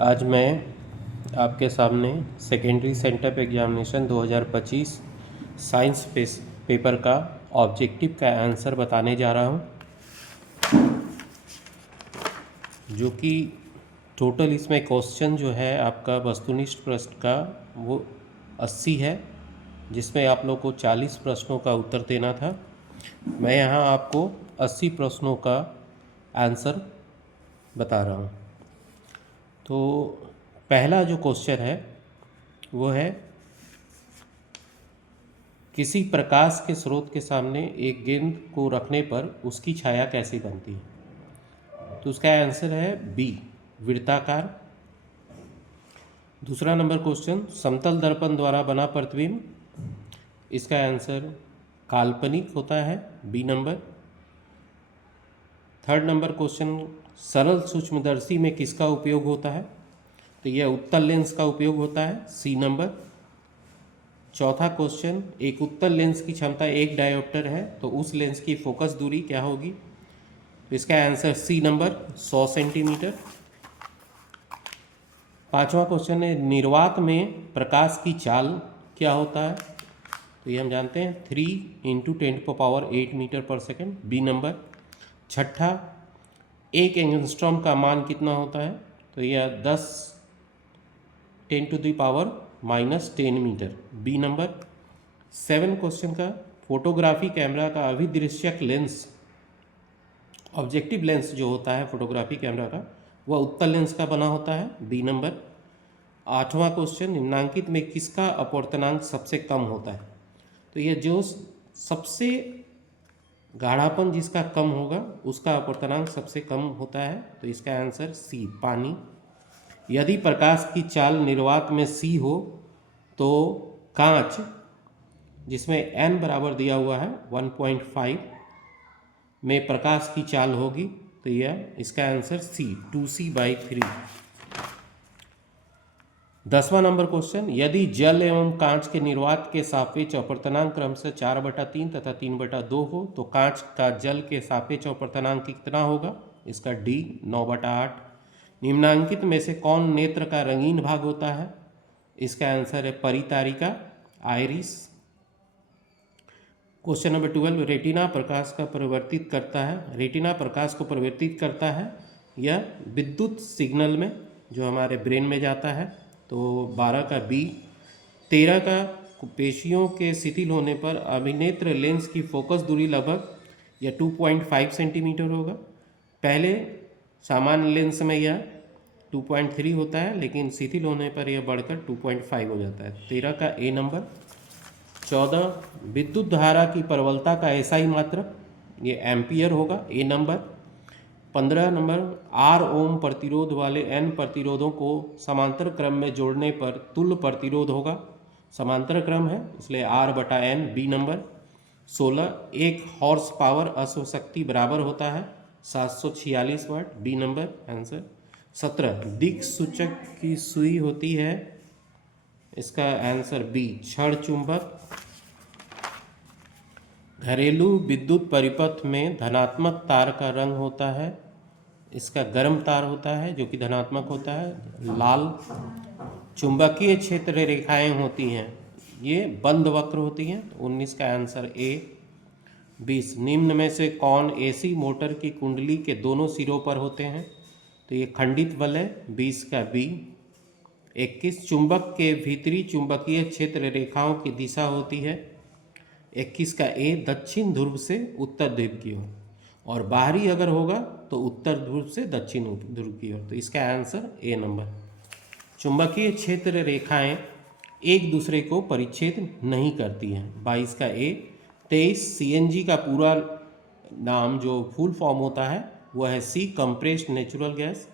आज मैं आपके सामने secondary sent up examination 2025 science paper का ऑब्जेक्टिव का आंसर बताने जा रहा हूं, जो कि टोटल इसमें क्वेश्चन जो है आपका वस्तुनिष्ठ प्रश्न का वो 80 है, जिसमें आप लोग को 40 प्रश्नों का उत्तर देना था। मैं यहाँ आपको 80 प्रश्नों का आंसर बता रहा हूँ। तो पहला जो क्वेश्चन है वो है, किसी प्रकाश के स्रोत के सामने एक गेंद को रखने पर उसकी छाया कैसी बनती है? तो उसका आंसर है बी, वृत्ताकार। दूसरा नंबर क्वेश्चन, समतल दर्पण द्वारा बना प्रतिबिंब, इसका आंसर काल्पनिक होता है, B number. Third number question, सरल सूक्ष्मदर्शी में किसका उपयोग होता है? तो यह उत्तल लेंस का उपयोग होता है, सी नंबर। चौथा क्वेश्चन, एक उत्तल लेंस की क्षमता 1 डायोप्टर है, तो उस लेंस की फोकस दूरी क्या होगी? तो इसका आंसर सी नंबर, 100 सेंटीमीटर। पांचवा क्वेश्चन है, निर्वात में प्रकाश की चाल क्या होता है? तो ये हम जानते हैं 3 × 10⁸ मीटर पर सेकेंड, बी नंबर। छठा, एक एंगस्ट्रॉम का मान कितना होता है? तो यह 10⁻⁻10 मीटर, बी नंबर। 7 क्वेश्चन का, फोटोग्राफी कैमरा का अभिदृश्यक लेंस, ऑब्जेक्टिव लेंस जो होता है फोटोग्राफी कैमरा का, वह उत्तल लेंस का बना होता है, बी नंबर। 8वां क्वेश्चन, निम्नांकित में किसका अपवर्तनांक सबसे कम होता है? तो यह जो सबसे गाढ़ापन जिसका कम होगा उसका अपवर्तनांक सबसे कम होता है, तो इसका आंसर सी, पानी। यदि प्रकाश की चाल निर्वात में सी हो तो कांच, जिसमें n बराबर दिया हुआ है 1.5 में प्रकाश की चाल होगी, तो यह इसका आंसर सी, 2c/3। 10वां नंबर क्वेश्चन, यदि जल एवं कांच के निर्वात के सापेक्ष अपवर्तनांक क्रमशः 4/3 तथा 3/2 हो तो कांच का जल के सापेक्ष अपवर्तनांक कितना होगा? इसका डी, 9/8। निम्नांकित में से कौन नेत्र का रंगीन भाग होता है? इसका आंसर है परितारिका, आइरिस। क्वेश्चन नंबर 12, रेटिना प्रकाश का परिवर्तित करता है, रेटिना प्रकाश को परिवर्तित करता है यह विद्युत सिग्नल में जो हमारे ब्रेन में जाता है, तो 12 का बी। 13 का, पेशियों के शिथिल होने पर अभिनेत्र लेंस की फोकस दूरी लगभग यह 2.5 सेंटीमीटर होगा। पहले सामान्य लेंस में यह 2.3 होता है, लेकिन शिथिल होने पर यह बढ़कर 2.5 हो जाता है, 13 का ए नंबर। 14, विद्युत धारा की प्रबलता का एसआई मात्रक, ये एम्पियर होगा, ए नंबर। 15 नंबर, आर ओम प्रतिरोध वाले n प्रतिरोधों को समांतर क्रम में जोड़ने पर तुल्य प्रतिरोध होगा, समांतर क्रम है इसलिए R/n, B number. 16, 1 horse power अश्वशक्ति बराबर होता है 746 वाट, बी नंबर आंसर। 17, दिक् सूचक की सुई होती है, इसका आंसर बी, क्षण चुंबक। घरेलू विद्युत परिपथ में धनात्मक तार का रंग होता है, इसका गर्म तार होता है जो कि धनात्मक होता है, लाल। चुंबकीय क्षेत्र रेखाएं होती हैं, ये बंद वक्र होती हैं, 19 का आंसर ए। 20, निम्न में से कौन एसी मोटर की कुंडली के दोनों सिरों पर होते हैं? तो ये खंडित वलय, 20 का बी। 21, चुंबक के भीतरी चुंबकीय क्षेत्र रेखाओं की दिशा होती है, 21 का ए, दक्षिण ध्रुव से उत्तर ध्रुव की ओर, और बाहरी अगर होगा तो उत्तर ध्रुव से दक्षिण ध्रुव की ओर, तो इसका आंसर ए नंबर। चुंबकीय क्षेत्र रेखाएं एक दूसरे को परिच्छेद नहीं करती हैं, 22 का ए। 23, सीएनजी का पूरा नाम जो फुल फॉर्म होता है वह है सी, कंप्रेस्ड नेचुरल गैस।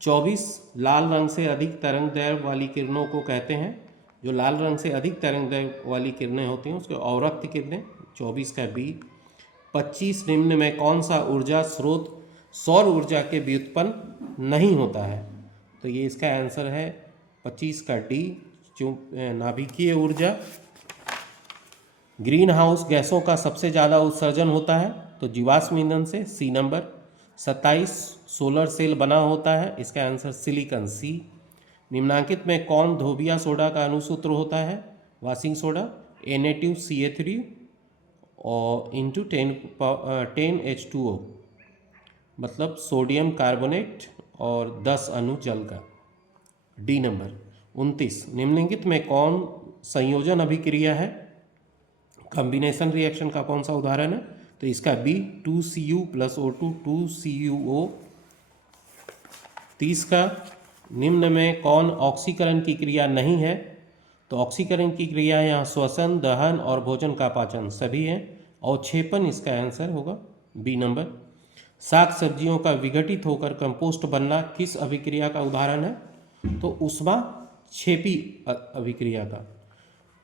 24, लाल रंग से अधिक तरंग दैर्घ्य वाली किरणों को कहते हैं, जो लाल रंग से अधिक तरंग दैर्घ्य वाली किरणें होती हैं उसको अवरक्त किरणें, 24 का बी। 25, निम्न में कौन सा ऊर्जा स्रोत सौर ऊर्जा के व्युत्पन्न नहीं होता है? तो ये इसका आंसर है 25 का डी, नाभिकीय ऊर्जा। ग्रीन हाउस गैसों का सबसे ज़्यादा उत्सर्जन होता है तो जीवाश्म ईंधन से, सी नंबर। 27 सोलर सेल बना होता है, इसका आंसर सिलिकॉन सी। निम्नांकित में कौन धोबिया सोडा का अनुसूत्र होता है? वॉशिंग सोडा Na2CA3 और इंटू 10H2O, मतलब सोडियम कार्बोनेट और 10 अणु जल का। D number. 29 निम्नलिखित में कौन संयोजन अभिक्रिया है? कॉम्बिनेशन रिएक्शन का कौन सा उदाहरण है? तो इसका बी 2Cu + O2 2CuO। 30 का निम्न में कौन ऑक्सीकरण की क्रिया नहीं है? तो ऑक्सीकरण की क्रिया यहाँ श्वसन, दहन और भोजन का पाचन सभी हैं। अवक्षेपण इसका आंसर होगा बी नंबर। साग सब्जियों का विघटित होकर कंपोस्ट बनना किस अभिक्रिया का उदाहरण है? तो ऊष्मा क्षेपी अभिक्रिया का।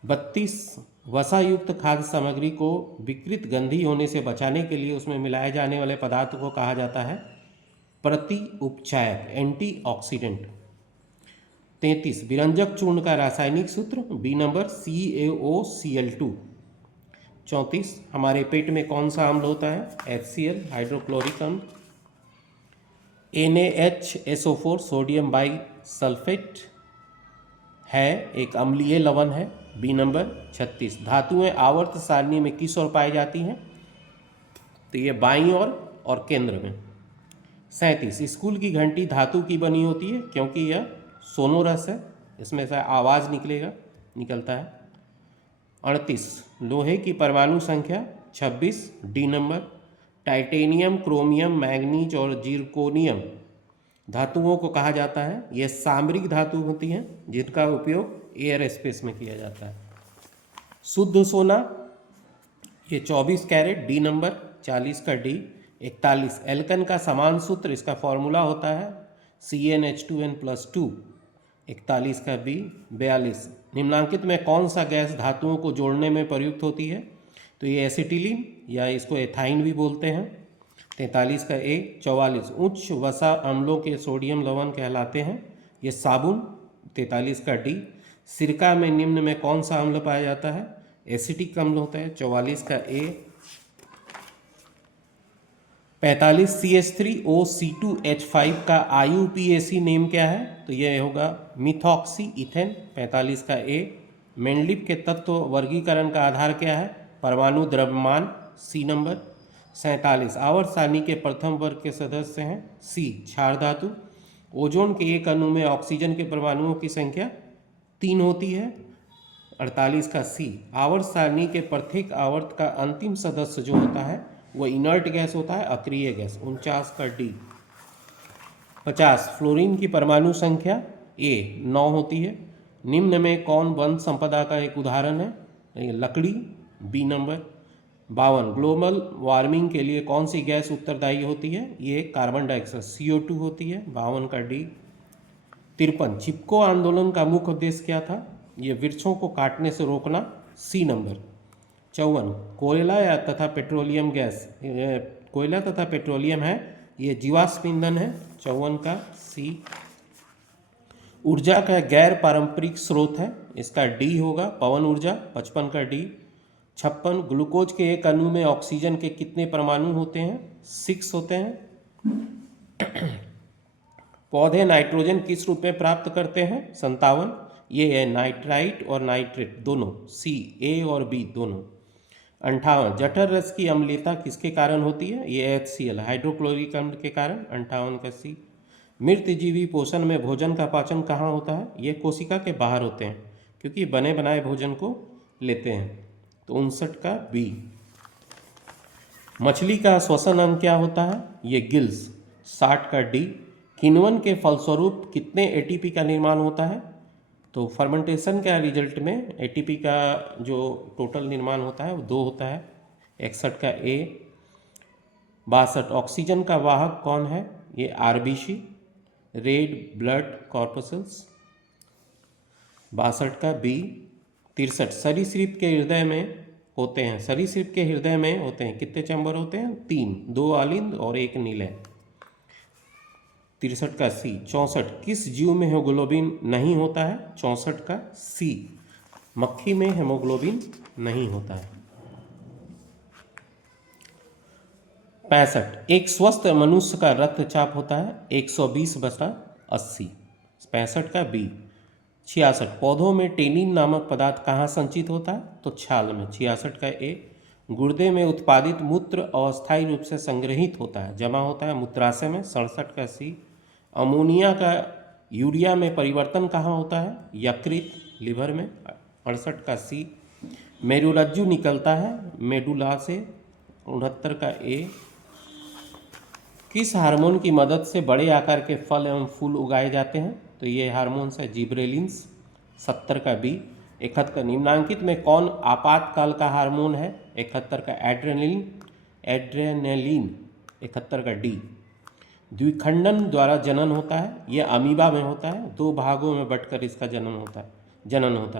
32 वसा युक्त खाद्य सामग्री को विकृत गंधी होने से बचाने के लिए उसमें मिलाए जाने वाले पदार्थ को कहा जाता है प्रति उपचायक, एंटीऑक्सीडेंट। 33 विरंजक चूर्ण का रासायनिक सूत्र बी नंबर CaOCl2। 34 हमारे पेट में कौन सा अम्ल होता है? HCl हाइड्रोक्लोरिक अम्ल। NaHSO4 सोडियम बाइसल्फेट है, एक अम्लीय लवण है, बी नंबर। 36 धातुएं आवर्त सारणी में किस ओर पाई जाती हैं? तो ये बाईं ओर और केंद्र में। 37 स्कूल की घंटी धातु की बनी होती है क्योंकि यह सोनोरस है, इसमें से आवाज़ निकलता है। 38 लोहे की परमाणु संख्या 26, D number. Titanium, chromium, manganese और जिरकोनियम धातुओं को कहा जाता है, ये सामरिक धातु होती हैं जिनका उपयोग एयर स्पेस में किया जाता है। शुद्ध सोना ये 24 कैरेट, डी नंबर। 40 का डी। 41 एल्कन का समान सूत्र, इसका फॉर्मूला होता है CnH2n+2। 41 का बी। 42 निम्नांकित में कौन सा गैस धातुओं को जोड़ने में प्रयुक्त होती है? तो ये एसिटिलीन या इसको एथाइन भी बोलते हैं। 43 का ए। 44 उच्च वसा अम्लों के सोडियम लवण कहलाते हैं, ये साबुन। 43 का डी। सिरका में निम्न में कौन सा अम्ल पाया जाता है? एसिटिक अम्ल होता है। 44 का ए। 45 CH3OC2H5 का IUPAC नेम क्या है? तो यह होगा मिथॉक्सी इथेन। 45 का ए। मेंडलिप के तत्व वर्गीकरण का आधार क्या है? परमाणु द्रव्यमान, सी नंबर। 47 आवर्त सारणी के प्रथम वर्ग के सदस्य हैं, सी क्षार धातु। ओजोन के एक अणु में ऑक्सीजन के परमाणुओं की संख्या 3 होती है। 48 का सी आवर्त सारणी के प्रत्येक आवर्त का अंतिम सदस्य जो होता है वो इनर्ट गैस होता है, अक्रिय गैस। 49 का डी। 50 फ्लोरीन की परमाणु संख्या ए 9 होती है। निम्न में कौन वन संपदा का एक उदाहरण है? लकड़ी, बी नंबर। 52 ग्लोबल वार्मिंग के लिए कौन सी गैस उत्तरदायी होती है? ये कार्बन डाइऑक्साइड CO2 होती है। 52 का डी। 53 चिपको आंदोलन का मुख्य उद्देश्य क्या था? ये वृक्षों को काटने से रोकना, सी नंबर। 54 कोयला या तथा पेट्रोलियम गैस, कोयला तथा पेट्रोलियम है, ये जीवाश्म ईंधन है। 54 का सी। ऊर्जा का गैर पारंपरिक स्रोत है, इसका डी होगा पवन ऊर्जा। 55 का डी। 56 ग्लूकोज के एक अणु में ऑक्सीजन के कितने परमाणु होते हैं? 6 होते हैं। पौधे नाइट्रोजन किस रूप में प्राप्त करते हैं? 57 ये है नाइट्राइट और नाइट्रेट दोनों, सी ए और बी दोनों। 58 जठर रस की अम्लीयता किसके कारण होती है? ये HCl हाइड्रोक्लोरिक अम्ल के कारण। 58 का सी। मृत जीवी पोषण में भोजन का पाचन कहाँ होता है? ये कोशिका के बाहर होते हैं क्योंकि बने बनाए भोजन को लेते हैं। तो 59 का बी। मछली का श्वसन अंग क्या होता है? ये गिल्स। 60 का डी। किण्वन के फलस्वरूप कितने ATP का निर्माण होता है? तो फर्मेंटेशन का रिजल्ट में ATP का जो टोटल निर्माण होता है वो 2 होता है। 61 का ए। 62 ऑक्सीजन का वाहक कौन है? ये RBC रेड ब्लड कॉर्पसल्स। 62 का बी। 63 सरीसृप के हृदय में होते हैं, सरीसृप के हृदय में होते हैं कितने चैम्बर होते हैं? 3, 2 आलिंद और 1 नीलय। 63 का सी। 64 किस जीव में हेमोग्लोबिन नहीं होता है? 64 का सी मक्खी में हेमोग्लोबिन नहीं होता है। 65 एक स्वस्थ मनुष्य का रक्तचाप होता है 120/80। 65 का बी। 66 पौधों में टेनिन नामक पदार्थ कहाँ संचित होता है? तो छाल में। 66 का ए। गुर्दे में उत्पादित मूत्र अस्थायी रूप से संग्रहित होता है, जमा होता है मूत्राशय में। 67 का सी। अमोनिया का यूरिया में परिवर्तन कहाँ होता है? यकृत, लिवर में। 68 का सी। मेरुरज्जु निकलता है मेडुला से। 69 का ए। किस हार्मोन की मदद से बड़े आकार के फल एवं फूल उगाए जाते हैं? तो ये हार्मोन्स है जिब्रेलिन्स। 70 का बी। 71 निम्नांकित में कौन आपातकाल का हार्मोन है? 71 का एड्रेनलिन। 71 का डी। द्विखंडन द्वारा जनन होता है, यह अमीबा में होता है, 2 भागों में बंटकर इसका जनन होता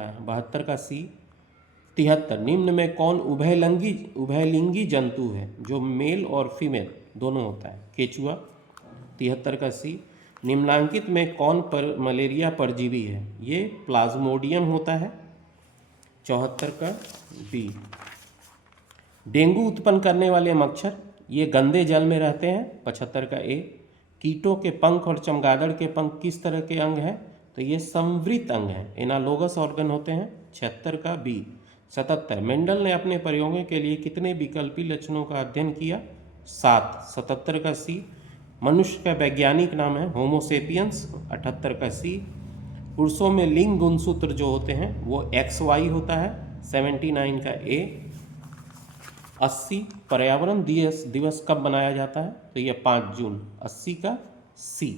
है। 72 का सी। 73 निम्न में कौन उभयलिंगी जंतु है जो मेल और फीमेल दोनों होता है? केचुआ। 73 का सी। निम्नांकित में कौन मलेरिया परजीवी है? ये प्लाज्मोडियम होता है। 74 का बी। डेंगू उत्पन्न करने वाले मच्छर, ये गंदे जल में रहते हैं। 75 का ए। कीटों के पंख और चमगादड़ के पंख किस तरह के अंग हैं? तो ये संवृत अंग हैं, एनालोगस ऑर्गन होते हैं। 76 का बी। 77 मेंडल ने अपने प्रयोगों के लिए कितने विकल्पी लक्षणों का अध्ययन किया? 7। 77 का सी। मनुष्य का वैज्ञानिक नाम है होमोसेपियंस। 78 का सी। पुरुषों में लिंग गुणसूत्र जो होते हैं वो XY होता है। 79 का ए। 80 पर्यावरण दिवस कब मनाया जाता है? तो यह 5 जून। 80 का सी।